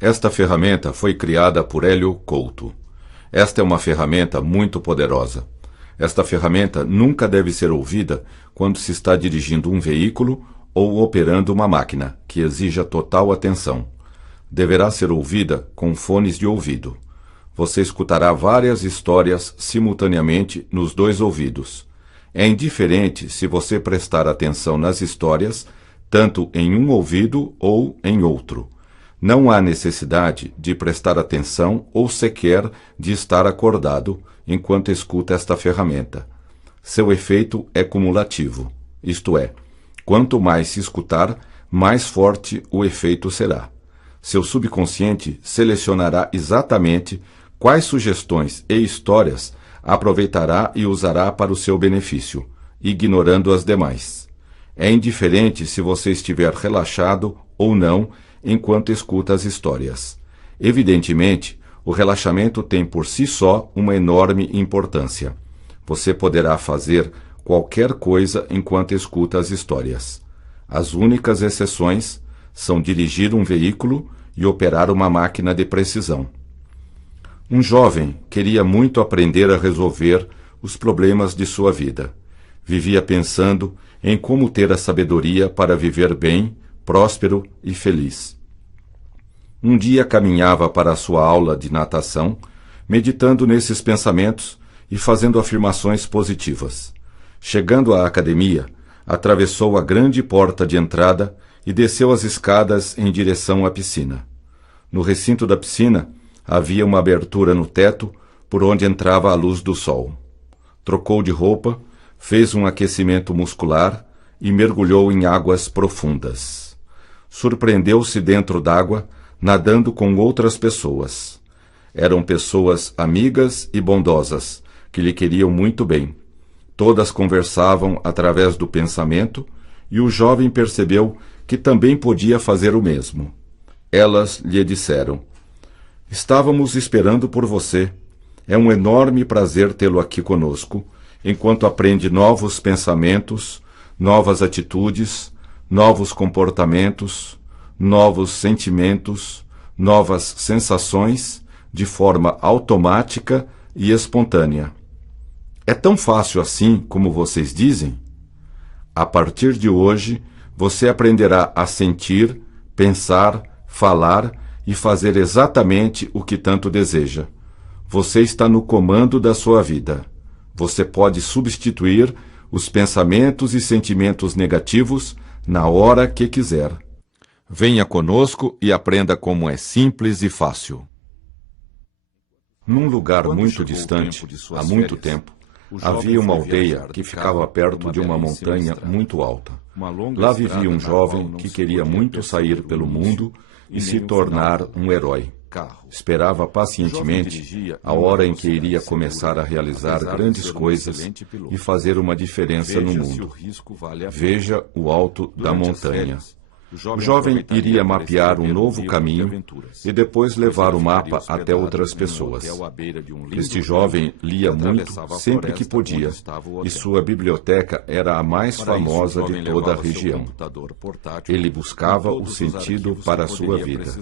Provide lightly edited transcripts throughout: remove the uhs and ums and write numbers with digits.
Esta ferramenta foi criada por Hélio Couto. Esta é uma ferramenta muito poderosa. Esta ferramenta nunca deve ser ouvida quando se está dirigindo um veículo ou operando uma máquina, que exija total atenção. Deverá ser ouvida com fones de ouvido. Você escutará várias histórias simultaneamente nos dois ouvidos. É indiferente se você prestar atenção nas histórias, tanto em um ouvido ou em outro. Não há necessidade de prestar atenção ou sequer de estar acordado enquanto escuta esta ferramenta. Seu efeito é cumulativo, isto é, quanto mais se escutar, mais forte o efeito será. Seu subconsciente selecionará exatamente quais sugestões e histórias aproveitará e usará para o seu benefício, ignorando as demais. É indiferente se você estiver relaxado ou não enquanto escuta as histórias. Evidentemente, o relaxamento tem por si só uma enorme importância. Você poderá fazer qualquer coisa enquanto escuta as histórias. As únicas exceções são dirigir um veículo e operar uma máquina de precisão. Um jovem queria muito aprender a resolver os problemas de sua vida. Vivia pensando em como ter a sabedoria para viver bem, próspero e feliz. Um dia caminhava para a sua aula de natação, meditando nesses pensamentos e fazendo afirmações positivas. Chegando à academia, atravessou a grande porta de entrada e desceu as escadas em direção à piscina. No recinto da piscina, havia uma abertura no teto por onde entrava a luz do sol. Trocou de roupa, fez um aquecimento muscular e mergulhou em águas profundas. Surpreendeu-se dentro d'água, nadando com outras pessoas. Eram pessoas amigas e bondosas, que lhe queriam muito bem. Todas conversavam através do pensamento, e o jovem percebeu que também podia fazer o mesmo. Elas lhe disseram: "Estávamos esperando por você. É um enorme prazer tê-lo aqui conosco, enquanto aprende novos pensamentos, novas atitudes, novos comportamentos, novos sentimentos, novas sensações, de forma automática e espontânea. É tão fácil assim como vocês dizem? A partir de hoje, você aprenderá a sentir, pensar, falar e fazer exatamente o que tanto deseja. Você está no comando da sua vida. Você pode substituir os pensamentos e sentimentos negativos na hora que quiser. Venha conosco e aprenda como é simples e fácil." Num lugar muito distante, há muito tempo, havia uma aldeia que ficava perto de uma montanha muito alta. Lá vivia um jovem que queria muito sair pelo mundo e se tornar um herói. Esperava pacientemente a hora em que iria começar a realizar grandes coisas e fazer uma diferença no mundo. Veja o alto da montanha. O jovem iria mapear um novo caminho e depois levar o mapa até outras pessoas. Este jovem lia muito sempre que podia, e sua biblioteca era a mais famosa de toda a região. Ele buscava o sentido para a sua vida.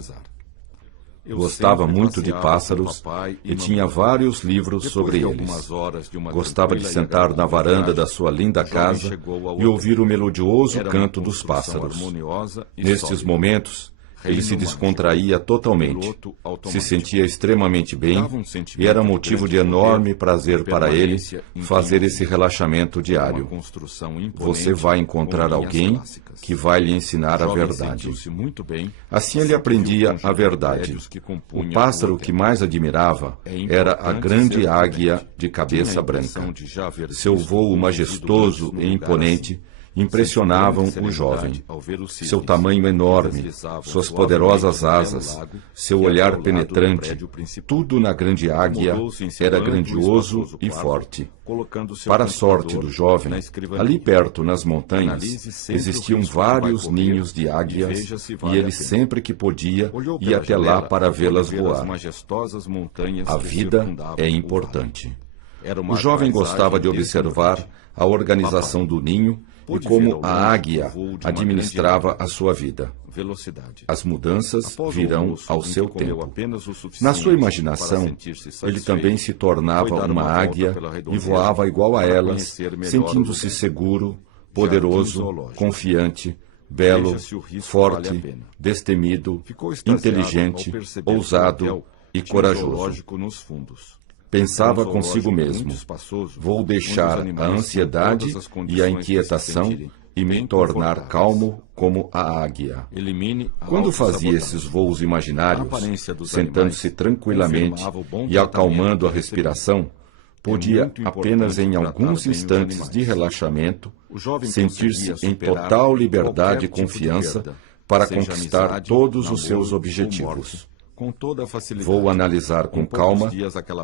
Gostava muito de pássaros e tinha vários livros sobre eles. Gostava de sentar na varanda da sua linda casa e ouvir o melodioso canto dos pássaros. Nestes momentos, ele se descontraía totalmente, se sentia extremamente bem e era motivo de enorme prazer para ele fazer esse relaxamento diário. Você vai encontrar alguém que vai lhe ensinar a verdade. Assim ele aprendia a verdade. O pássaro que mais admirava era a grande águia de cabeça branca. Seu voo majestoso e imponente impressionavam o jovem. Seu tamanho enorme, suas poderosas asas, seu olhar penetrante, tudo na grande águia era grandioso e forte. Para a sorte do jovem, ali perto nas montanhas, existiam vários ninhos de águias e ele sempre que podia ia até lá para vê-las voar. A vida é importante. O jovem gostava de observar a organização do ninho e como a águia administrava a sua vida. As mudanças virão ao seu tempo. Na sua imaginação, ele também se tornava uma águia e voava igual a elas, sentindo-se seguro, poderoso, confiante, belo, forte, destemido, inteligente, ousado e corajoso. Pensava consigo mesmo: vou deixar a ansiedade e a inquietação e me tornar calmo como a águia. Quando fazia esses voos imaginários, sentando-se tranquilamente e acalmando a respiração, podia apenas em alguns instantes de relaxamento sentir-se em total liberdade e confiança para conquistar todos os seus objetivos. Vou analisar com calma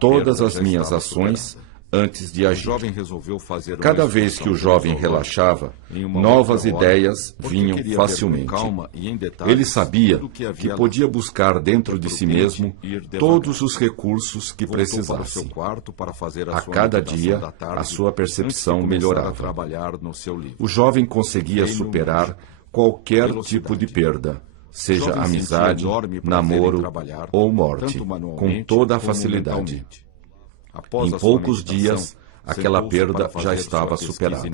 todas as minhas ações antes de agir. Cada vez que o jovem relaxava, novas ideias vinham facilmente. Ele sabia que podia buscar dentro de si mesmo todos os recursos que precisasse. A cada dia, a sua percepção melhorava. O jovem conseguia superar qualquer tipo de perda, seja amizade, namoro ou morte, com toda a facilidade. Em poucos dias, aquela perda já estava superada.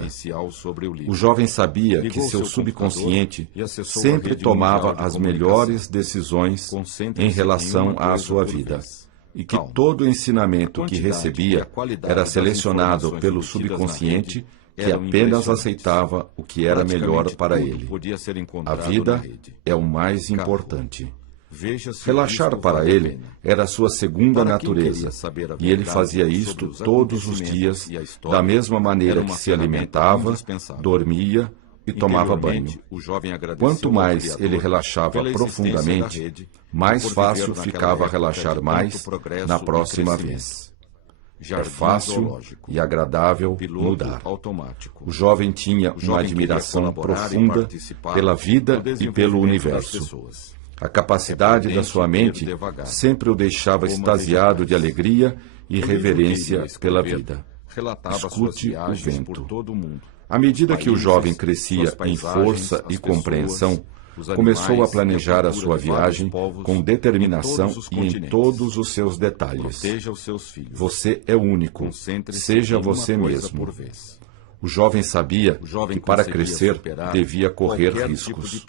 O jovem sabia que seu subconsciente sempre tomava as melhores decisões em relação à sua vida, e que todo o ensinamento que recebia era selecionado pelo subconsciente, que apenas aceitava o que era melhor para ele. A vida é o mais importante. Relaxar para ele era sua segunda natureza, e ele fazia isto todos os dias, da mesma maneira que se alimentava, dormia e tomava banho. Quanto mais ele relaxava profundamente, mais fácil ficava relaxar mais na próxima vez. É fácil e agradável mudar. O jovem tinha uma admiração profunda pela vida e pelo universo. A capacidade da sua mente sempre o deixava extasiado de alegria e reverência pela vida. Escute o vento. À medida que o jovem crescia em força e compreensão, começou a planejar a sua viagem com determinação e em todos os seus detalhes. Você é único, seja você mesmo. O jovem sabia que para crescer devia correr riscos.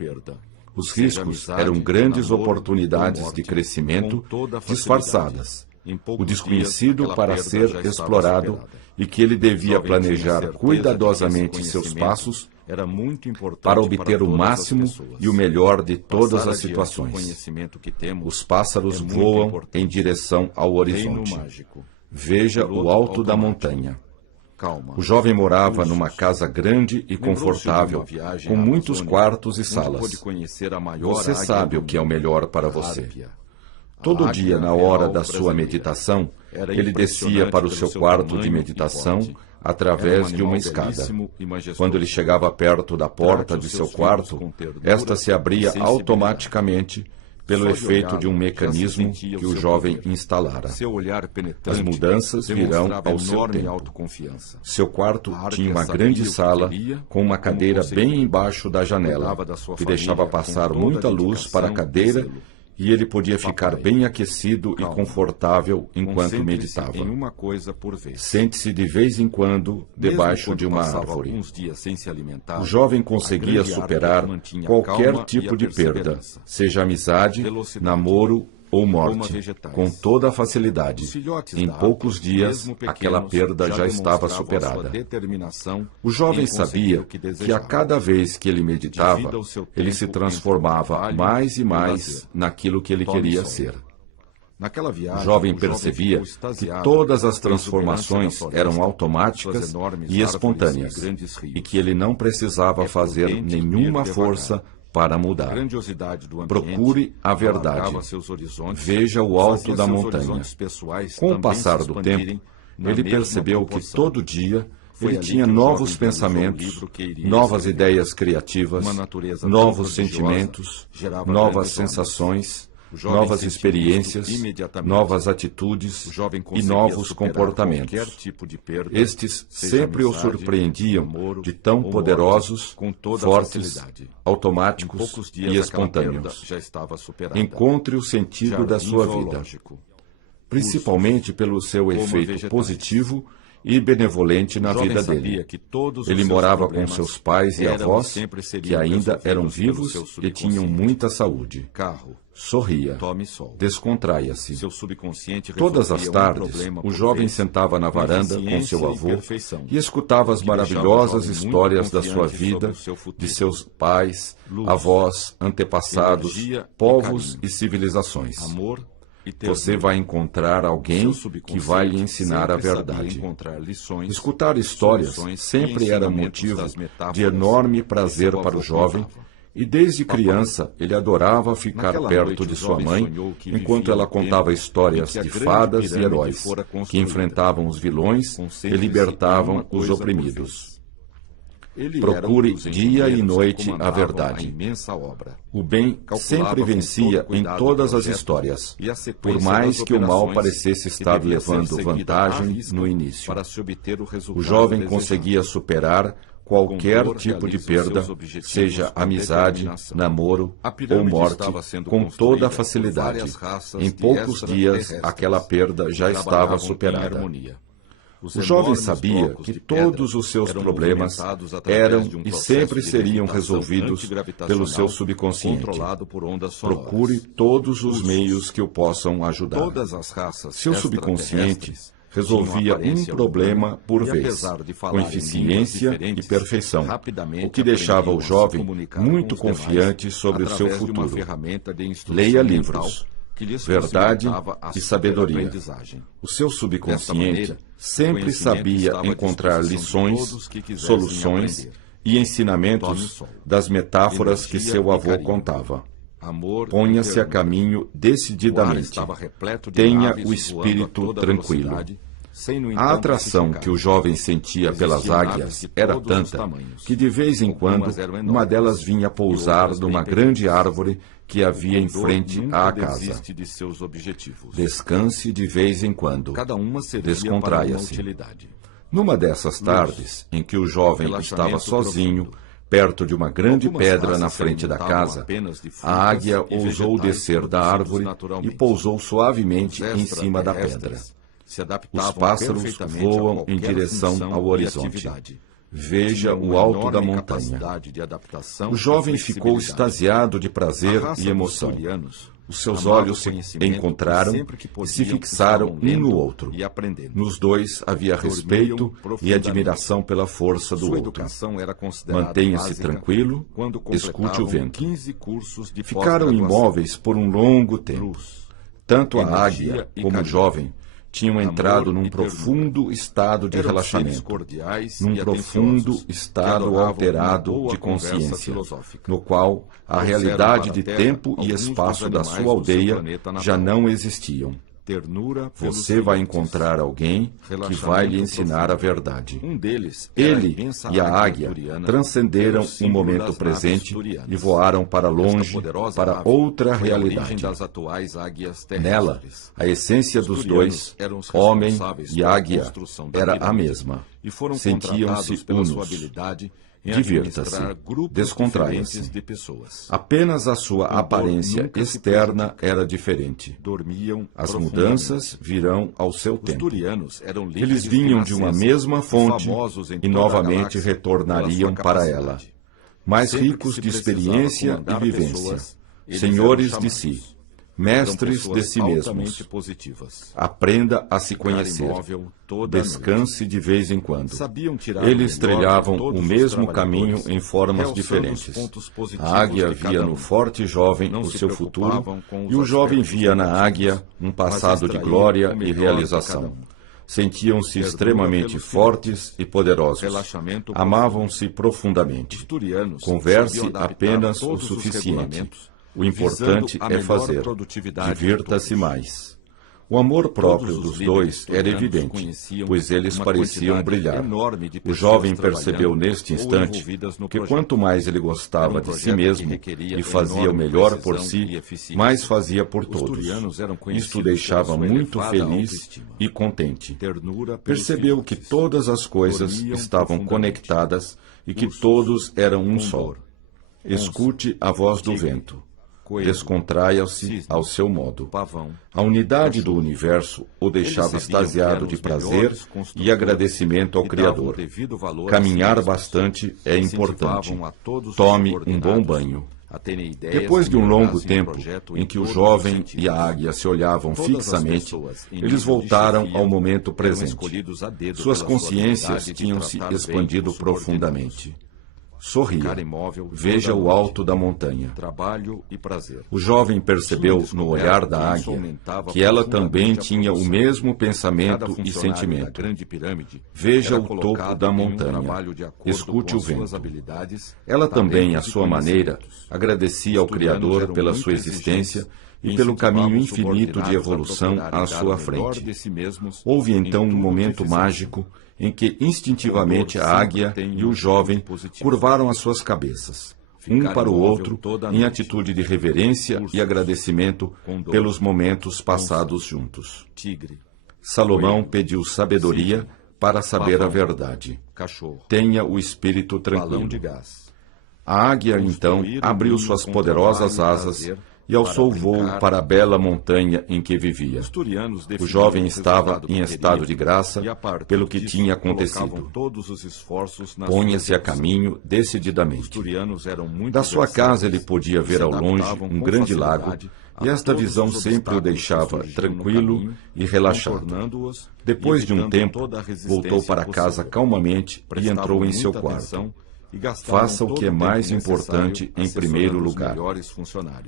Os riscos eram grandes oportunidades de crescimento disfarçadas, o desconhecido para ser explorado, e que ele devia planejar cuidadosamente seus passos para obter o máximo e o melhor de todas as situações. Os pássaros voam em direção ao horizonte. Veja o alto da montanha. O jovem morava numa casa grande e confortável, com muitos quartos e salas. Você sabe o que é o melhor para você. Todo dia, na hora da sua meditação, ele descia para o seu quarto de meditação através de uma escada. Quando ele chegava perto da porta de seu quarto, esta se abria automaticamente pelo efeito de um mecanismo que o jovem instalara. As mudanças virão ao seu tempo. Seu quarto tinha uma grande sala com uma cadeira bem embaixo da janela, que deixava passar muita luz para a cadeira, e ele podia ficar bem aquecido e confortável enquanto meditava. Sente-se de vez em quando debaixo de uma árvore. O jovem conseguia superar qualquer tipo de perda, seja amizade, namoro ou morte, com toda a facilidade. Em poucos dias, aquela perda já estava superada. O jovem sabia que a cada vez que ele meditava, ele se transformava mais e mais naquilo que ele queria ser. O jovem percebia que todas as transformações eram automáticas e espontâneas, e que ele não precisava fazer nenhuma força para mudar. Procure a verdade. Veja o alto da montanha. Com o passar do tempo, ele percebeu que todo dia ele tinha novos pensamentos, novas ideias criativas, novos sentimentos, novas sensações, novas experiências, novas atitudes e novos comportamentos. Estes sempre o surpreendiam de tão poderosos, fortes, automáticos e espontâneos. Encontre o sentido da sua vida, principalmente pelo seu efeito positivo e benevolente na vida dele. Ele morava com seus pais e avós, que ainda eram vivos e tinham muita saúde. Sorria, descontraia-se. Todas as tardes, o jovem sentava na varanda com seu avô e escutava as maravilhosas histórias da sua vida, de seus pais, avós, antepassados, povos e civilizações. Você vai encontrar alguém que vai lhe ensinar a verdade. Escutar histórias sempre era motivo de enorme prazer para o jovem, e desde criança ele adorava ficar perto de sua mãe enquanto ela contava histórias de fadas e heróis que enfrentavam os vilões e libertavam os oprimidos. Procure dia e noite a verdade. O bem sempre vencia em todas as histórias, por mais que o mal parecesse estar levando vantagem no início. O jovem conseguia superar qualquer tipo de perda, seja amizade, namoro ou morte, com toda a facilidade. Em poucos dias, aquela perda já estava superada. O jovem sabia que todos os seus problemas eram e sempre seriam resolvidos pelo seu subconsciente. Procure todos os meios que o possam ajudar. Seu subconsciente resolvia um problema por vez, com eficiência e perfeição, o que deixava o jovem muito confiante sobre o seu futuro. Leia livros, verdade e sabedoria. O seu subconsciente sempre sabia encontrar lições, soluções e ensinamentos das metáforas que seu avô contava. Ponha-se a caminho decididamente. Tenha o espírito tranquilo. A atração que o jovem sentia pelas águias era tanta que, de vez em quando, uma delas vinha pousar numa grande árvore que havia em frente à casa. Descanse de vez em quando. Descontraia-se. Numa dessas tardes, em que o jovem estava sozinho, perto de uma grande pedra na frente da casa, a águia ousou descer da árvore e pousou suavemente em cima da pedra. Os pássaros voam em direção ao horizonte. Veja o alto da montanha. O jovem ficou extasiado de prazer e emoção. Os seus olhos se encontraram e se fixaram um no outro. Nos dois havia respeito e admiração pela força do outro. Mantenha-se tranquilo, escute o vento. Ficaram imóveis por um longo tempo. Tanto a águia como o jovem tinham entrado num profundo estado de relaxamento, num profundo estado alterado de consciência, no qual a realidade de tempo e espaço da sua aldeia já não existiam. Você vai encontrar alguém que vai lhe ensinar a verdade. Ele e a águia transcenderam o momento presente e voaram para longe, para outra realidade. Nela, a essência dos dois, homem e águia, era a mesma. Sentiam-se unos. Divirta-se, descontraia-se. Apenas a sua aparência externa era diferente. As mudanças virão ao seu tempo. Eles vinham de uma mesma fonte e novamente retornariam para ela, mais ricos de experiência e vivência, senhores de si, mestres de si mesmos. Aprenda a se conhecer. Descanse de vez em quando. Eles trilhavam o mesmo caminho em formas diferentes. A águia via no forte jovem o seu futuro, e o jovem via na águia um passado de glória e realização. Sentiam-se extremamente fortes e poderosos. Amavam-se profundamente. Converse apenas o suficiente. O importante é fazer. Divirta-se mais. O amor próprio dos dois era evidente, pois eles pareciam brilhar. O jovem percebeu neste instante que quanto mais ele gostava de si mesmo e fazia o melhor por si, mais fazia por todos. Isto o deixava muito feliz e contente. Percebeu que todas as coisas estavam conectadas e que todos eram um só. Escute a voz do vento. Descontraia-se ao seu modo. A unidade do universo o deixava extasiado de prazer e agradecimento ao Criador. Caminhar bastante é importante. Tome um bom banho. Depois de um longo tempo em que o jovem e a águia se olhavam fixamente, eles voltaram ao momento presente. Suas consciências tinham se expandido profundamente. Sorria. Veja o alto da montanha. O jovem percebeu no olhar da águia que ela também tinha o mesmo pensamento e sentimento. Veja o topo da montanha. Escute o vento. Ela também, à sua maneira, agradecia ao Criador pela sua existência e pelo caminho infinito de evolução à sua frente. Houve então um momento mágico em que instintivamente a águia e o jovem curvaram as suas cabeças, um para o outro, em atitude de reverência e agradecimento pelos momentos passados juntos. Salomão pediu sabedoria para saber a verdade. Tenha o espírito tranquilo. A águia, então, abriu suas poderosas asas e alçou voo para a bela montanha em que vivia. O jovem estava em estado de graça pelo que tinha acontecido. Ponha-se a caminho decididamente. Da sua casa ele podia ver ao longe um grande lago, e esta visão sempre o deixava tranquilo e relaxado. Depois de um tempo, voltou para casa calmamente e entrou em seu quarto. Faça o que é mais importante em primeiro lugar.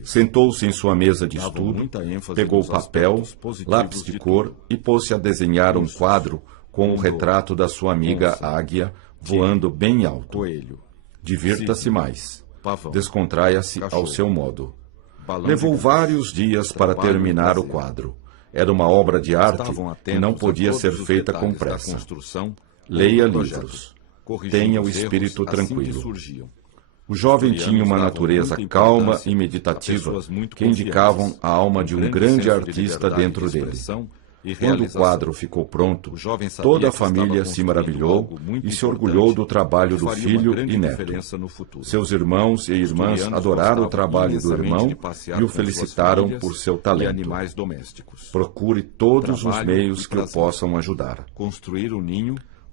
Sentou-se em sua mesa de estudo, pegou papel, lápis de cor e pôs-se a desenhar um quadro com o retrato da sua amiga águia voando bem alto. Divirta-se mais. Descontraia-se ao seu modo. Levou vários dias para terminar o quadro. Era uma obra de arte que não podia ser feita com pressa. Leia livros. Tenha o espírito tranquilo. O jovem tinha uma natureza calma e meditativa que indicavam a alma de um grande artista dentro dele. Quando o quadro ficou pronto, toda a família se maravilhou e se orgulhou do trabalho do filho e neto. Seus irmãos e irmãs adoraram o trabalho do irmão e o felicitaram por seu talento. Procure todos os meios que o possam ajudar.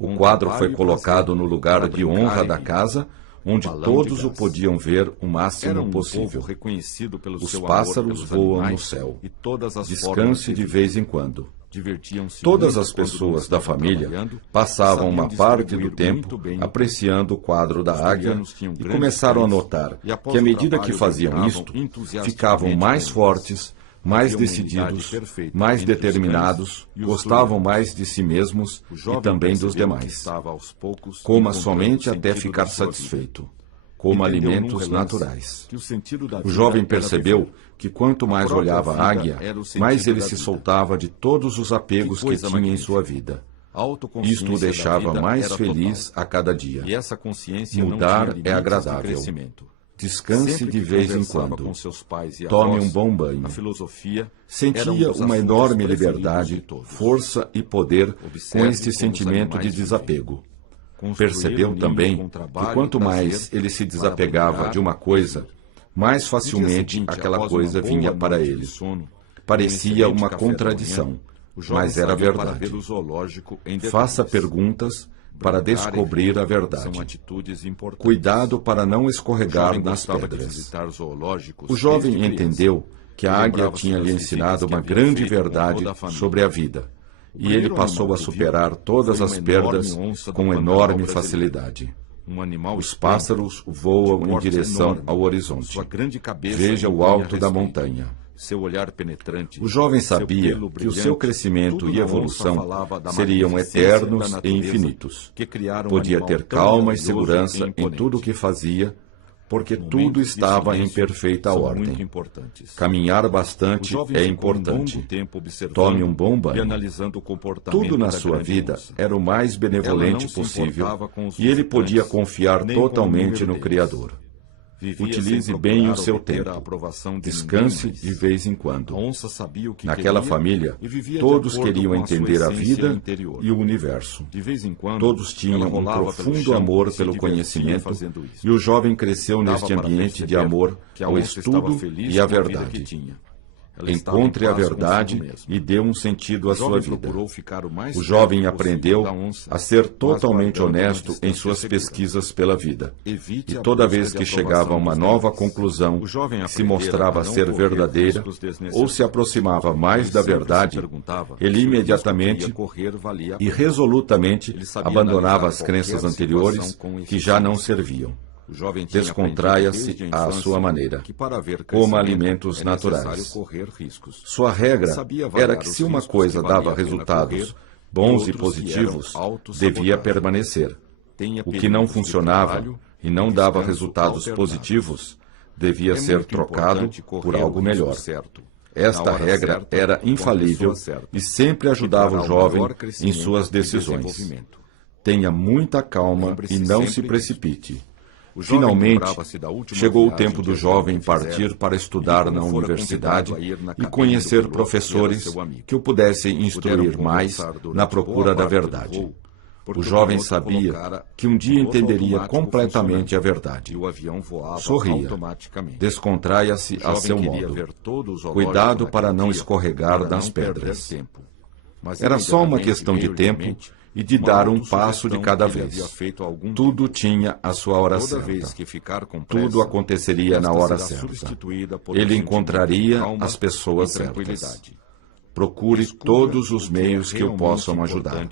O quadro foi colocado no lugar de honra da casa, onde todos o podiam ver o máximo possível. Os pássaros voam no céu. Descanse de vez em quando. Todas as pessoas da família passavam uma parte do tempo apreciando o quadro da águia e começaram a notar que, à medida que faziam isto, ficavam mais fortes, mais decididos, mais determinados, gostavam mais de si mesmos e também dos demais. Coma somente até ficar satisfeito. Coma alimentos naturais. O jovem percebeu que quanto mais olhava a águia, mais ele se soltava de todos os apegos que tinha em sua vida. Isto o deixava mais feliz a cada dia. Mudar é agradável. Descanse de vez em quando. Tome um bom banho. Sentia uma enorme liberdade, força e poder com este sentimento de desapego. Percebeu também que quanto mais ele se desapegava de uma coisa, mais facilmente aquela coisa vinha para ele. Parecia uma contradição, mas era verdade. Faça perguntas para descobrir a verdade. Cuidado para não escorregar nas pedras. O jovem entendeu que a águia tinha lhe ensinado uma grande verdade sobre a vida, e ele passou a superar todas as perdas com enorme facilidade. Os pássaros voam em direção ao horizonte. Veja o alto da montanha. O jovem sabia que o seu crescimento e evolução seriam eternos e infinitos. Podia ter calma e segurança em tudo o que fazia, porque tudo estava em perfeita ordem. Caminhar bastante é importante. Tome um bom banho. Tudo na sua vida era o mais benevolente possível e ele podia confiar totalmente no Criador. Utilize bem o seu tempo. Descanse de vez em quando. Naquela família, todos queriam entender a vida e o universo. Todos tinham um profundo amor pelo conhecimento e o jovem cresceu neste ambiente de amor ao estudo e à verdade. Encontre a verdade e dê um sentido à sua vida. O jovem aprendeu a ser totalmente honesto em suas pesquisas pela vida. E toda vez que chegava a uma nova conclusão, que se mostrava ser verdadeira ou se aproximava mais da verdade, ele imediatamente e resolutamente abandonava as crenças anteriores que já não serviam. Descontraia-se à sua maneira, coma alimentos naturais. Sua regra era que se uma coisa dava resultados bons e positivos, devia permanecer. O que não funcionava e não dava resultados positivos, devia ser trocado por algo melhor. Esta regra era infalível e sempre ajudava o jovem em suas decisões. Tenha muita calma e não se precipite. Finalmente, chegou o tempo do jovem partir para estudar na universidade e conhecer professores que o pudessem instruir mais na procura da verdade. O jovem sabia que um dia entenderia completamente a verdade. Sorria. Descontraia-se a seu modo. Cuidado para não escorregar nas pedras. Era só uma questão de tempo e de dar um passo de cada vez. Tudo tinha a sua hora certa. Tudo aconteceria na hora certa. Ele encontraria as pessoas certas. Procure todos os meios que o possam ajudar.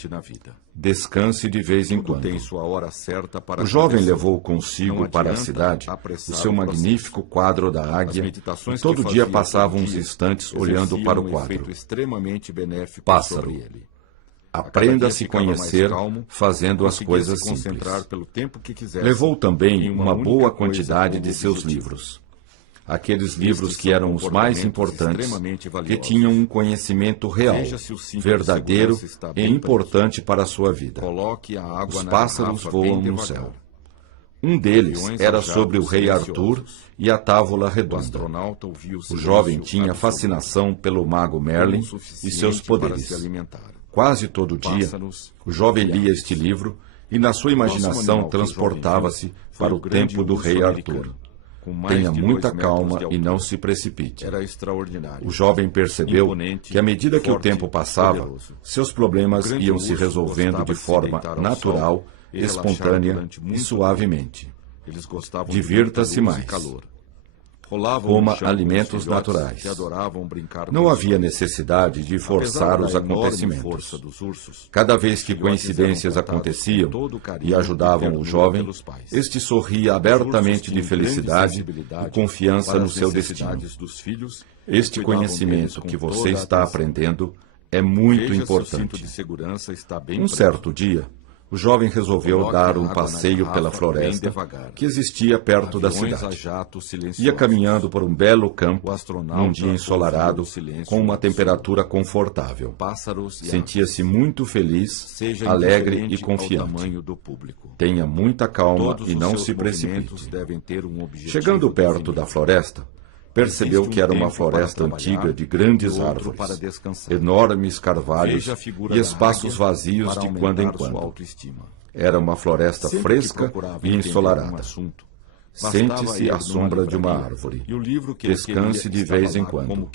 Descanse de vez em quando. O jovem levou consigo para a cidade o seu magnífico quadro da águia e todo dia passava uns instantes olhando para o quadro. Pássaro. Aprenda a se conhecer fazendo as coisas simples. Levou também uma boa quantidade de seus livros. Aqueles livros que eram os mais importantes, que tinham um conhecimento real, verdadeiro e importante para a sua vida. Os pássaros voam no céu. Um deles era sobre o rei Arthur e a Távola Redonda. O jovem tinha fascinação pelo mago Merlin e seus poderes. Quase todo dia, o jovem lia este livro e na sua imaginação transportava-se para o tempo do rei Arthur. Tenha muita calma e não se precipite. O jovem percebeu que à medida que o tempo passava, seus problemas iam se resolvendo de forma natural, espontânea e suavemente. Divirta-se mais. Coma alimentos naturais. Não havia necessidade de forçar os acontecimentos. Cada vez que coincidências aconteciam e ajudavam o jovem, este sorria abertamente de felicidade e confiança no seu destino. Este conhecimento que você está aprendendo é muito importante. Um certo dia, o jovem resolveu dar um passeio pela floresta que existia perto da cidade. Ia caminhando por um belo campo, num dia ensolarado, com uma temperatura confortável. Sentia-se muito feliz, alegre e confiante. Tenha muita calma e não se precipite. Chegando perto da floresta, percebeu que era uma floresta antiga de grandes árvores, enormes carvalhos e espaços vazios de quando em quando. Era uma floresta fresca e ensolarada. Sente-se à sombra de uma árvore. Descanse de vez em quando.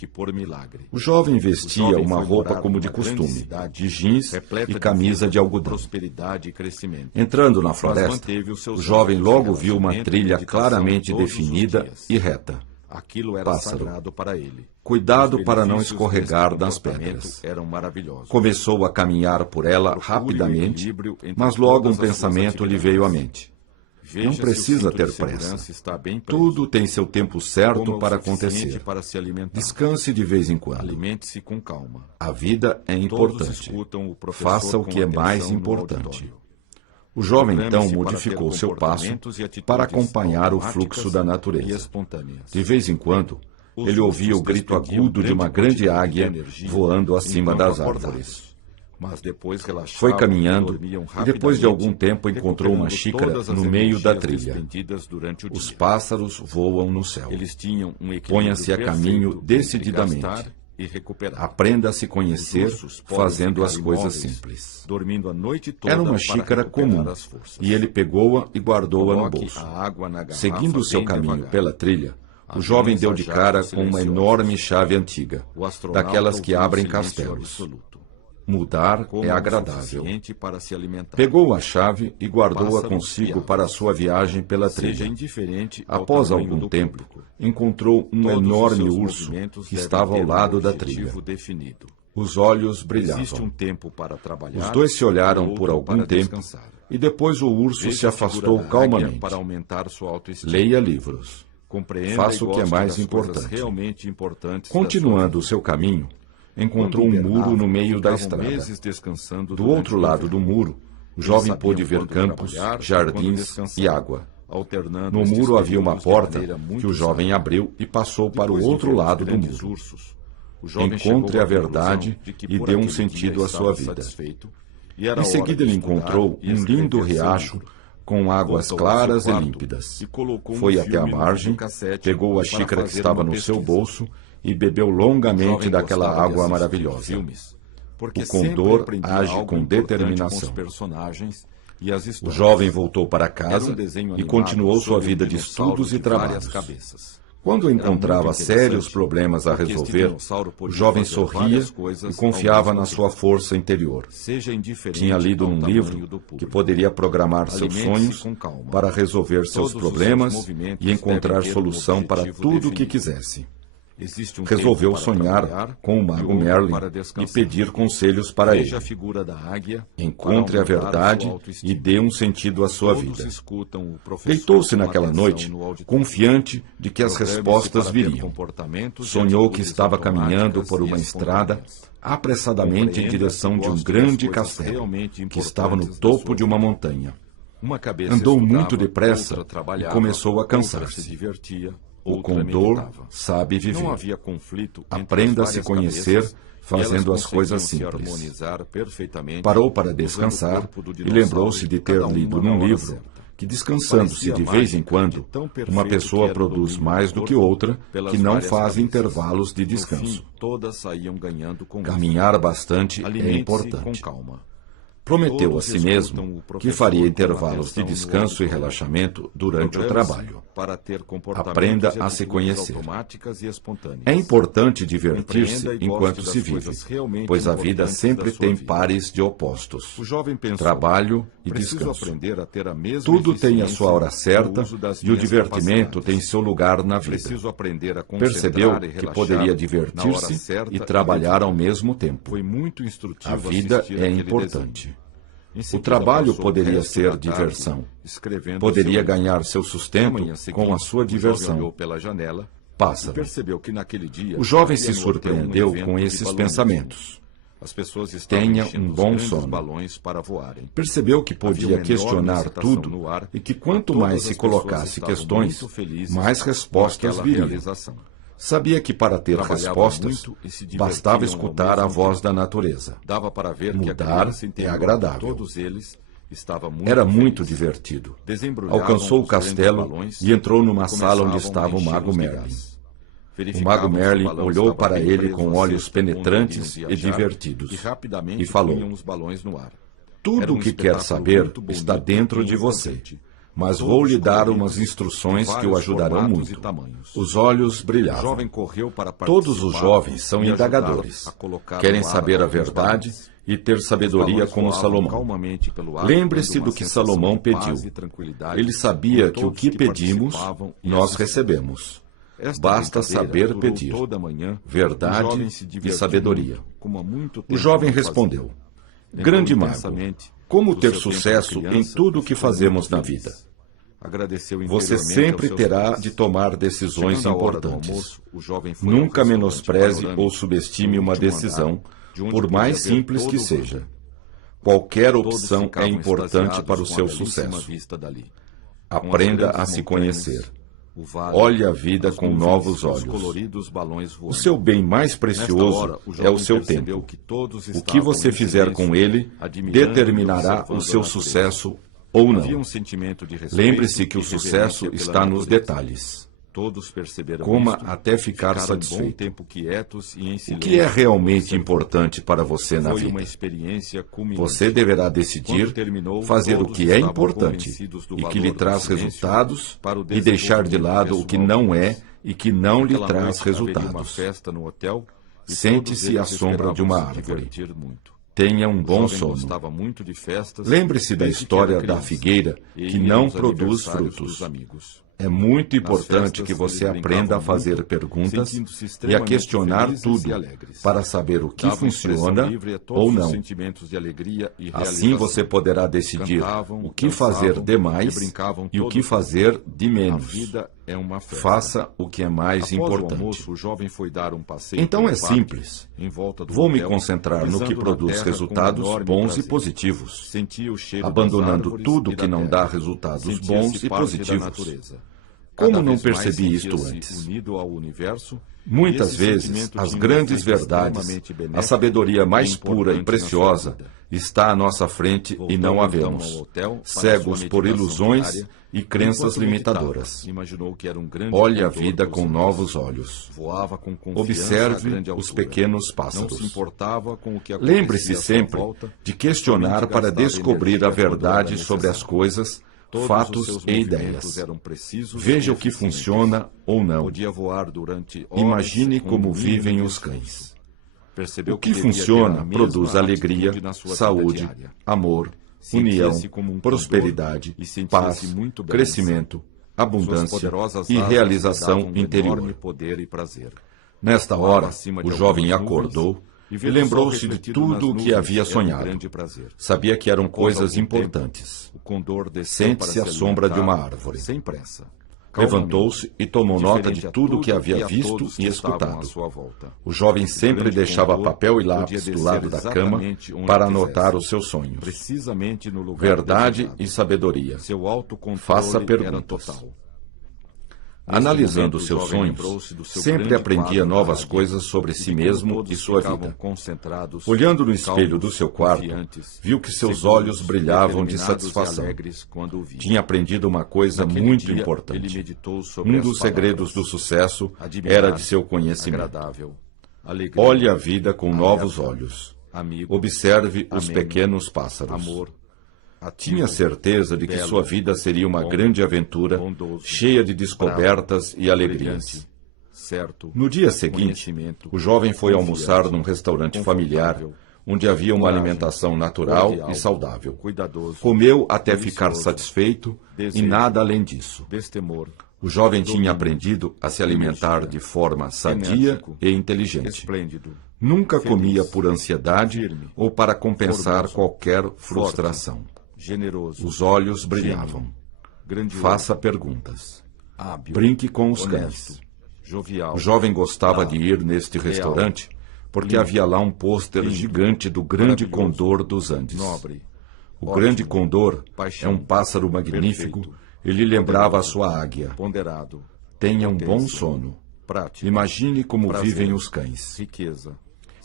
O jovem vestia uma roupa como de costume, de jeans e camisa de algodão. Entrando na floresta, o jovem logo viu uma trilha claramente definida e reta. Pássaro. Cuidado para não escorregar nas pedras. Começou a caminhar por ela rapidamente, mas logo um pensamento lhe veio à mente. Não precisa ter pressa. Tudo tem seu tempo certo para acontecer. Descanse de vez em quando. A vida é importante. Faça o que é mais importante. O jovem então modificou seu passo para acompanhar o fluxo da natureza. De vez em quando, ele ouvia o grito agudo de uma grande águia voando acima das árvores. Foi caminhando e depois de algum tempo encontrou uma xícara no meio da trilha. Os pássaros voam no céu. Ponha-se a caminho decididamente. Aprenda a se conhecer fazendo as coisas simples. Era uma xícara comum e ele pegou-a e guardou-a no bolso. Seguindo o seu caminho pela trilha, o jovem deu de cara com uma enorme chave antiga, daquelas que abrem castelos. Mudar é agradável. Pegou a chave e guardou-a consigo para a sua viagem pela trilha. Após algum tempo, encontrou um enorme urso que estava ao lado da trilha. Os olhos brilhavam. Os dois se olharam por algum tempo e depois o urso se afastou calmamente. Leia livros. Faça o que é mais importante. Continuando o seu caminho, encontrou um muro no meio da estrada. Do outro lado do muro, o jovem pôde ver campos, jardins e água. No muro havia uma porta que o jovem abriu e passou para o outro lado do muro. Encontre a verdade e dê um sentido à sua vida. Em seguida ele encontrou um lindo riacho com águas claras e límpidas. Foi até a margem, pegou a xícara que estava no seu bolso e bebeu longamente daquela água maravilhosa. O condor age com determinação. O jovem voltou para casa e continuou sua vida de estudos e trabalhos. Quando encontrava sérios problemas a resolver, o jovem sorria e confiava na sua força interior. Tinha lido num livro que poderia programar seus sonhos para resolver seus problemas e encontrar solução para tudo o que quisesse. Resolveu sonhar com o mago Merlin e pedir conselhos para ele. Encontre a verdade e dê um sentido à sua vida. Deitou-se naquela noite, confiante de que as respostas viriam. Sonhou que estava caminhando por uma estrada apressadamente em direção de um grande castelo, que estava no topo de uma montanha. Andou muito depressa e começou a cansar-se. O condor sabe viver. Aprenda a se conhecer fazendo as coisas simples. Parou para descansar e lembrou-se de ter lido num livro que, descansando-se de vez em quando, uma pessoa produz mais do que outra que não faz intervalos de descanso. Caminhar bastante é importante. Prometeu a si mesmo que faria intervalos de descanso e relaxamento durante o trabalho. Aprenda a se conhecer. É importante divertir-se enquanto se vive, pois a vida sempre tem pares de opostos: trabalho e descanso. Tudo tem a sua hora certa e o divertimento tem seu lugar na vida. Percebeu que poderia divertir-se e trabalhar ao mesmo tempo. A vida é importante. O trabalho poderia ser diversão. Poderia ganhar seu sustento com a sua diversão. Pássaro. O jovem se surpreendeu com esses pensamentos. Tenha um bom sono. Percebeu que podia questionar tudo e que quanto mais se colocasse questões, mais respostas viriam. Sabia que para ter respostas, bastava escutar a voz da natureza. Mudar é agradável. Era muito divertido. Alcançou o castelo e entrou numa sala onde estava o mago Merlin. O mago Merlin olhou para ele com olhos penetrantes e divertidos e falou: tudo o que quer saber está dentro de você. Mas vou lhe dar umas instruções que o ajudarão muito. Os olhos brilhavam. Todos os jovens são indagadores. Querem saber a verdade e ter sabedoria como Salomão. Lembre-se do que Salomão pediu. Ele sabia que o que pedimos, nós recebemos. Basta saber pedir verdade e sabedoria. O jovem respondeu: grande mago, como ter sucesso em tudo o que fazemos na vida? Você sempre terá de tomar decisões importantes. Nunca menospreze ou subestime uma decisão, por mais simples que seja. Qualquer opção é importante para o seu sucesso. Aprenda a se conhecer. Olhe a vida com novos olhos. O seu bem mais precioso é o seu tempo. O que você fizer com ele determinará o seu sucesso ou não. Lembre-se que o sucesso está nos detalhes. Coma até ficar satisfeito. O que é realmente importante para você na vida? Você deverá decidir fazer o que é importante e que lhe traz resultados e deixar de lado o que não é e que não lhe traz resultados. Sente-se à sombra de uma árvore. Tenha um bom sono. Lembre-se da história da figueira que não produz frutos. É muito importante que você aprenda a fazer perguntas e a questionar tudo para saber o que funciona ou não. Assim você poderá decidir o que fazer de mais e o que fazer de menos. Faça o que é mais importante. Então é simples. Vou me concentrar no que produz resultados bons e positivos, abandonando tudo que não dá resultados bons e positivos. Como não percebi isto antes? Muitas vezes, as grandes verdades, a sabedoria mais pura e preciosa, está à nossa frente e não a vemos, cegos por ilusões e crenças limitadoras. Olhe a vida com novos olhos. Observe os pequenos pássaros. Lembre-se sempre de questionar para descobrir a verdade sobre as coisas, fatos e ideias. Veja o que funciona ou não. Imagine como vivem os cães. O que funciona produz alegria, saúde, amor, união, prosperidade, paz, crescimento, abundância e realização interior. Nesta hora, o jovem acordou e lembrou-se de tudo o que havia sonhado. Sabia que eram coisas importantes. Sente-se à sombra de uma árvore. Levantou-se e tomou nota de tudo o que havia visto e escutado. O jovem sempre deixava papel e lápis do lado da cama para anotar os seus sonhos. Verdade e sabedoria. Faça perguntas. Analisando seus sonhos, sempre aprendia novas coisas sobre si mesmo e sua vida. Olhando no espelho do seu quarto, viu que seus olhos brilhavam de satisfação. Tinha aprendido uma coisa muito importante. Um dos segredos do sucesso era de seu conhecimento. Olhe a vida com novos olhos. Observe os pequenos pássaros. Tinha certeza de que sua vida seria uma grande aventura, cheia de descobertas e alegrias. No dia seguinte, o jovem foi almoçar num restaurante familiar, onde havia uma alimentação natural e saudável. Comeu até ficar satisfeito e nada além disso. O jovem tinha aprendido a se alimentar de forma sadia e inteligente. Nunca comia por ansiedade ou para compensar qualquer frustração. Os olhos brilhavam. Faça perguntas. Brinque com os cães. O jovem gostava de ir neste restaurante porque havia lá um pôster gigante do grande condor dos Andes. O grande condor é um pássaro magnífico e lhe lembrava a sua águia. Tenha um bom sono. Imagine como vivem os cães.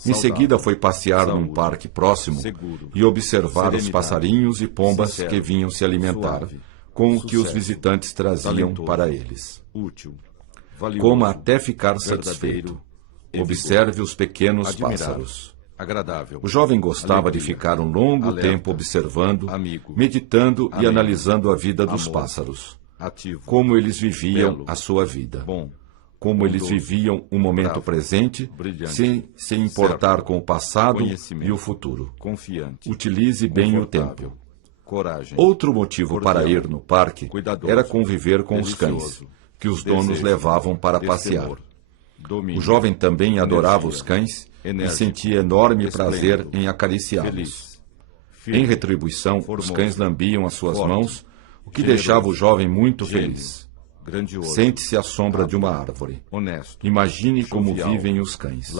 Em seguida foi passear num parque próximo e observar os passarinhos e pombas que vinham se alimentar com o que os visitantes traziam para eles. Coma até ficar satisfeito. Observe os pequenos pássaros. O jovem gostava de ficar um longo tempo observando, meditando e analisando a vida dos pássaros. Como eles viviam a sua vida. Como eles viviam o momento presente, sem se importar com o passado e o futuro. Utilize bem o tempo. Outro motivo para ir no parque era conviver com os cães, que os donos levavam para passear. O jovem também adorava os cães e sentia enorme prazer em acariciá-los. Em retribuição, os cães lambiam as suas mãos, o que deixava o jovem muito feliz. Sente-se à sombra de uma árvore. Imagine como vivem os cães.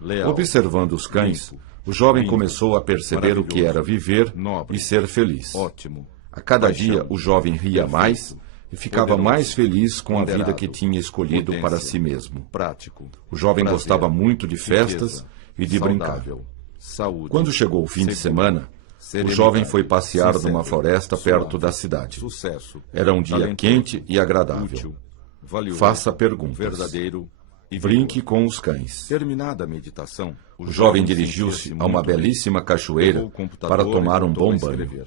leal, Observando os cães, limpo, o jovem lindo, começou a perceber o que era viver nobre, e ser feliz. ótimo, A cada paixão, dia, o jovem ria perfeito, mais e ficava poderoso, mais feliz com a vida ponderado, que tinha escolhido prudência, para si mesmo. prático, O jovem prazer, gostava muito de festas riqueza, e de brincar. saudável, saúde, Quando chegou o fim de seguro, semana, o serenidade, jovem foi passear sincero, numa floresta perto suave, da cidade. sucesso, Era um dia talentoso, quente e agradável. útil, valioso, Faça perguntas. verdadeiro e Brinque vigor. com os cães. Terminada a meditação, O jovem sentia-se dirigiu-se a muito uma bem. belíssima cachoeira Pegou o computador para tomar e um voltou bom a banho. escrever.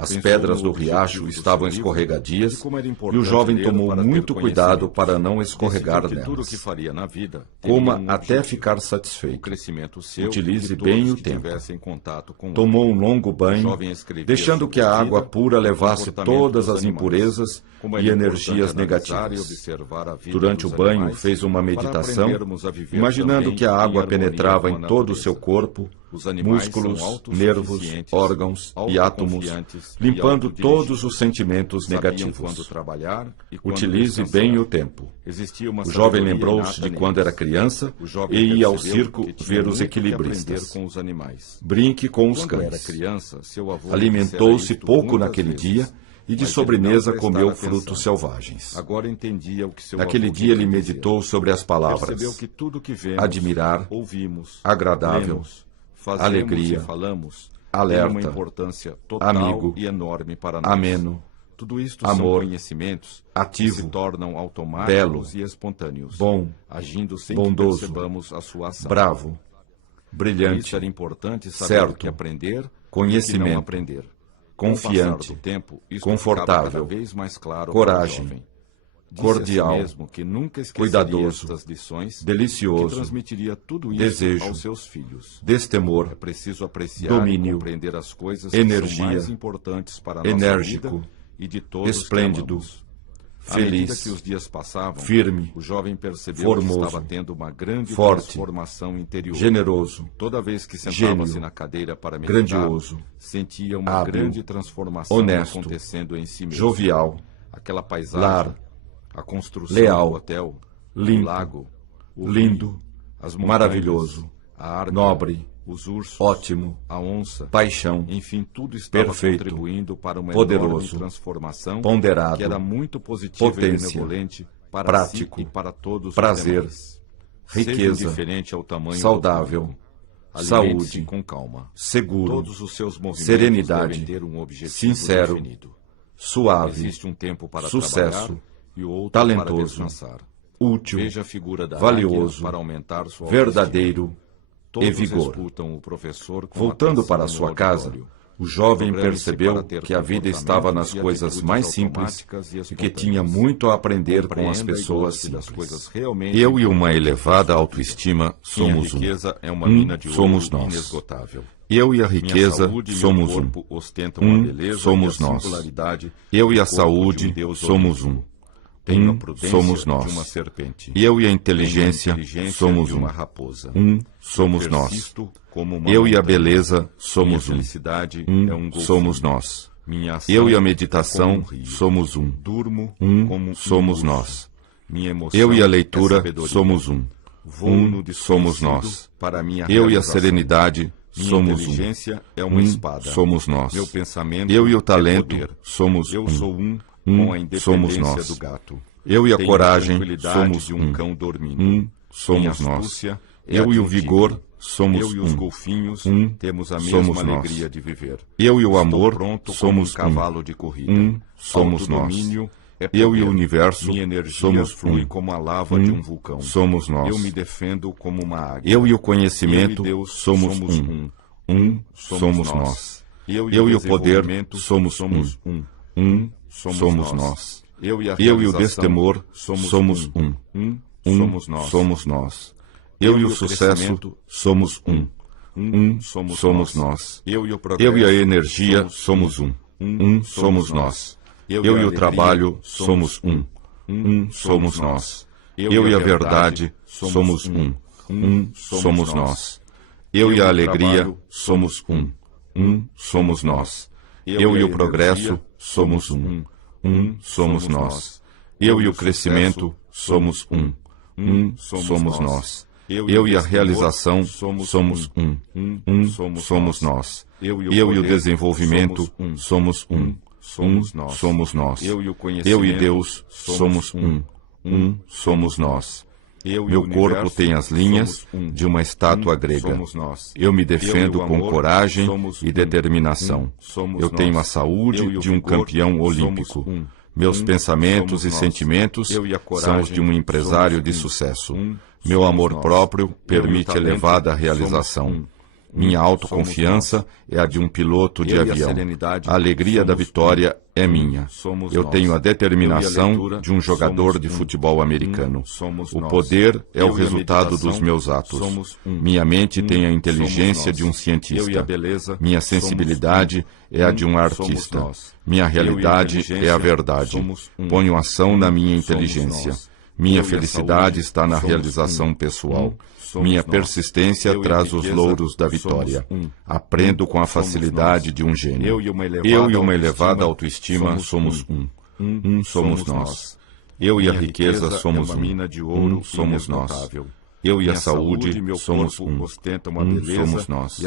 As Pensou pedras no do objetivo riacho do estavam seu livro escorregadias e como era e o importante jovem ler tomou para ter muito cuidado conhecimento. para não escorregar Decidiu que tudo o que nelas. faria na vida teria Coma um até objetivo. ficar O satisfeito. crescimento seu Utilize e de bem todos o que tempo. tivessem contato com Tomou um outro. longo O banho, jovem escrevia deixando sobre que a a água vida, pura o levasse comportamento todas dos as animais, impurezas como e era energias importante analisar e negativas. observar a vida Durante o dos banho, animais fez uma para meditação, aprendermos a viver imaginando também que a em água harmonia penetrava com a em todo o natureza. seu corpo, Os animais músculos, são nervos, autossuficientes, órgãos e átomos, autoconfiantes e limpando autodiligentes. todos os sentimentos Sabiam negativos. quando trabalhar e quando Utilize descansar. bem o tempo. Existia uma O jovem sabedoria lembrou-se inata de quando era neles. criança O jovem e ia ao percebeu circo que tinha ver os muito que equilibristas. aprender com os animais. Brinque com os Quando era cães. criança, seu avô Alimentou-se dissera isto pouco muitas naquele vezes, dia e de mas ele sobremesa não comeu prestava frutos atenção. selvagens. Agora entendia o que seu Naquele avô dia ele queria dizer. meditou sobre as palavras Percebeu que tudo que vemos, admirar, ouvimos, agradável, lemos, fazemos alegria, e falamos alerta, tem uma importância total amigo, e enorme para nós. ameno, Tudo isto amor, são conhecimentos ativo, que se tornam automáticos belo, e espontâneos, bom, agindo sem bondoso, que percebamos a sua ação. bravo, Por brilhante, isso era importante saber certo, o que aprender e o que conhecimento, não aprender. confiante, Com o passar do tempo, isso confortável, ficava cada vez mais claro coragem, para o jovem. Disse cordial, a si mesmo que nunca esqueceria cuidadoso, estas lições, delicioso, que transmitiria tudo isso desejo, aos seus filhos. É destemor, preciso apreciar domínio, e compreender as coisas energia, que são mais importantes para a nossa enérgico, vida e de todos esplêndido, que amamos. À medida feliz, que os dias passavam, firme, o jovem percebeu formoso, que estava tendo uma grande forte, transformação interior. generoso, Toda vez que sentava-se gênio, na cadeira para meditar, grandioso, sentia uma hábil, grande transformação honesto, acontecendo em si mesmo. jovial, Aquela paisagem, lar, a construção leal, do hotel, limpo, o lago, o lindo, rio, as montanhas, maravilhoso, a arca, nobre, os ursos, ótimo, a onça, paixão, enfim, tudo estava perfeito, contribuindo para uma poderoso, enorme transformação ponderado, que era muito positiva potência, e benevolente para prático, si e para todos prazer, os demais. riqueza, Seja indiferente ao tamanho saudável, do corpo. Alimente-se saúde, com calma. seguro, Todos os seus movimentos serenidade, devem ter um objetivo sincero, definido. suave, Existe um tempo para sucesso, trabalhar e o outro para talentoso, descansar. útil, Veja a figura da valioso, águia para aumentar sua verdadeiro autoestima. Todos e vigor. escutam o professor com Voltando atenção para no sua casa, auditório. o jovem Programe-se percebeu para ter que a vida estava nas coisas mais simples e que tinha muito a aprender com as Compreenda e pessoas goste das simples. coisas realmente Eu e uma importantes elevada na sua autoestima vida. somos Minha um. riqueza é uma mina de ouro Somos nós. inesgotável. Eu e a Minha riqueza saúde e somos meu um. corpo ostentam a beleza Somos e a nós. singularidade Eu e do a corpo saúde de um Deus somos um. olímpico. Tenho a prudência Somos de uma nós. serpente. Eu e a Tenho a inteligência somos de um. uma raposa. Somos Eu nós. persisto como uma Eu e a montanha. beleza somos Minha um. felicidade é um golfinho. Somos nós. Minha ação Eu e a é meditação como um rio. somos um. Durmo como um Somos urso. nós. Minha emoção Eu e a é leitura sabedoria. somos um. Vou no Somos desconhecido nós. para a minha Eu e a realização. serenidade Minha somos um. inteligência é uma espada. Somos nós. Meu pensamento Eu e o é talento poder. somos Eu um. sou um com a Somos independência nós. do gato. Eu e a Tenho coragem tranquilidade somos de um um. cão dormindo. Somos Minha nós. astúcia é Eu e o admitível. vigor somos Eu e os um. golfinhos temos a Somos mesma nós. alegria de viver. Eu e o Estou amor pronto somos como um cavalo de corrida. Somos nós. Autodomínio é Eu e poder. o universo Minha energia somos flui um. como a lava de um vulcão. Somos nós. Eu me defendo como uma águia. Eu e o conhecimento Eu e Deus somos um. Somos nós. Eu e o poder desenvolvimento somos um. Somos nós. Eu e a Eu e o realização destemor somos um. Somos nós. Somos nós. Eu e o o sucesso crescimento somos um. Somos nós. Eu e o progresso Eu e a energia somos um. Somos nós. Eu e o trabalho somos um. Somos nós. Eu e a verdade somos um. Somos nós. Eu e a alegria somos um. Somos nós. Eu e o progresso somos um. Somos nós. Eu e o crescimento somos um. Somos nós. Eu e a realização somos um. Somos nós. Eu e o desenvolvimento somos um. Somos nós. Eu e Deus somos um. Somos nós. Meu corpo tem as linhas de uma estátua grega. Eu me defendo com coragem e determinação. Eu tenho a saúde de um campeão olímpico. Meus pensamentos e sentimentos são os de um empresário de sucesso. Meu amor próprio permite elevada realização. Minha autoconfiança é a de um piloto de avião. A alegria da vitória é minha. Eu tenho a determinação de um jogador de futebol americano. O poder é o resultado dos meus atos. Minha mente tem a inteligência de um cientista. Minha sensibilidade é a de um artista. Minha realidade é a verdade. Ponho ação na minha inteligência. Minha felicidade está na realização pessoal. Minha persistência traz os louros da vitória. Aprendo com a facilidade de um gênio. Eu e uma elevada autoestima somos um. Somos nós. Eu e a riqueza somos um. Somos nós. Eu e a saúde somos um. Somos nós.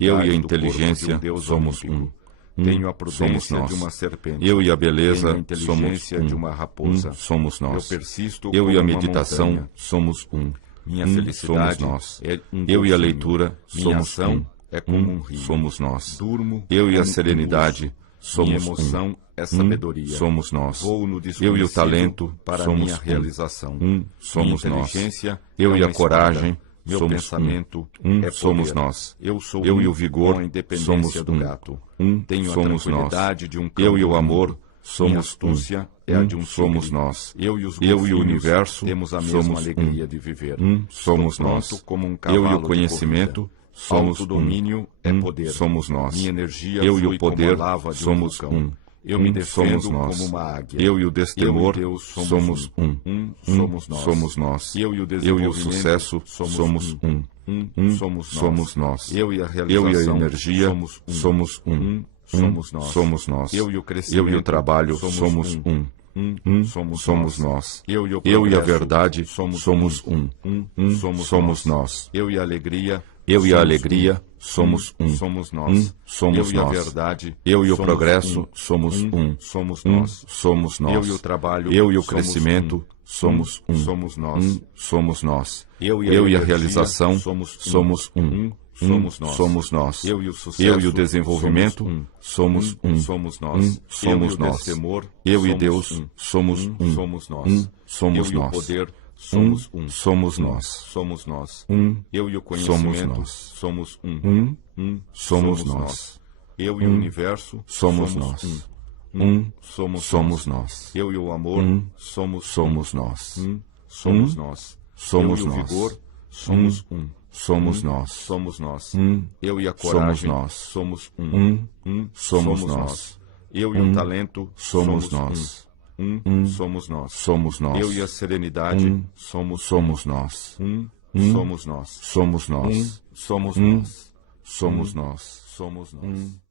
Eu e a inteligência somos um. Tenho a prudência de uma serpente. Eu e a beleza somos de uma raposa. Somos nós. Eu persisto Eu e a como uma meditação montanha. somos um. Minha felicidade somos nós. é um Eu e a golfinho. leitura Minha somos ação é como um rio. Somos nós. Durmo Eu e a como um serenidade urso. somos Minha emoção é sabedoria. Somos nós. Vou no Eu e o desconhecido talento para somos minha realização. Somos Minha nós. inteligência Eu é e a uma coragem espada. Meu somos pensamento é somos poder. nós. Eu sou Eu e o vigor com a independência somos do gato. Tenho somos a nós. tranquilidade de um cão Eu e o dormindo. amor Minha somos astúcia é a de um somos tigre. nós. Eu e os Eu e o golfinhos universo temos a mesma somos alegria de viver. Somos Estou nós. pronto como um Eu e cavalo o de conhecimento corrida. somos Autodomínio é poder. Somos nós. Minha energia Eu e flui o poder como a lava de somos um vulcão. Eu me defendo somos nós. como uma águia. Eu e o destemor Eu e Deus somos um. Somos nós. Somos nós. Eu e o Eu e o desenvolvimento sucesso somos um. Somos nós. Eu Eu e a e a realização energia somos um. Somos nós. Somos nós. Eu e o crescimento Eu e o trabalho somos um. Somos nós. Eu e o Eu e a progresso verdade somos um. Somos nós. Eu e a alegria Eu e a alegria somos um. Somos nós. Somos Eu e a nós. verdade Eu e o somos progresso somos um. Somos nós. Somos nós. Eu e o trabalho Eu e o somos crescimento somos um. Somos nós. Somos nós. Eu e a Eu e a energia realização somos um. Somos nós. Somos nós. Eu e o sucesso Eu e o desenvolvimento somos um. Somos nós. Somos nós. Destemor, Eu e somos Deus somos um. Somos nós. Somos Eu e o nós. poder somos Somos nós. Somos nós. Um. Eu e o Somos conhecimento nós. somos Somos nós. Eu e o universo Somos nós. Somos Somos nós. Eu e o amor somos nós. Somos nós. Somos Eu e o nós. vigor somos Somos nós. Somos nós. Eu e a coragem nós. somos Somos nós. Eu e o talento Somos nós. Somos nós. Somos nós. Eu e a serenidade somos nós. Somos nós. Somos nós. Somos nós. Somos nós. Somos nós.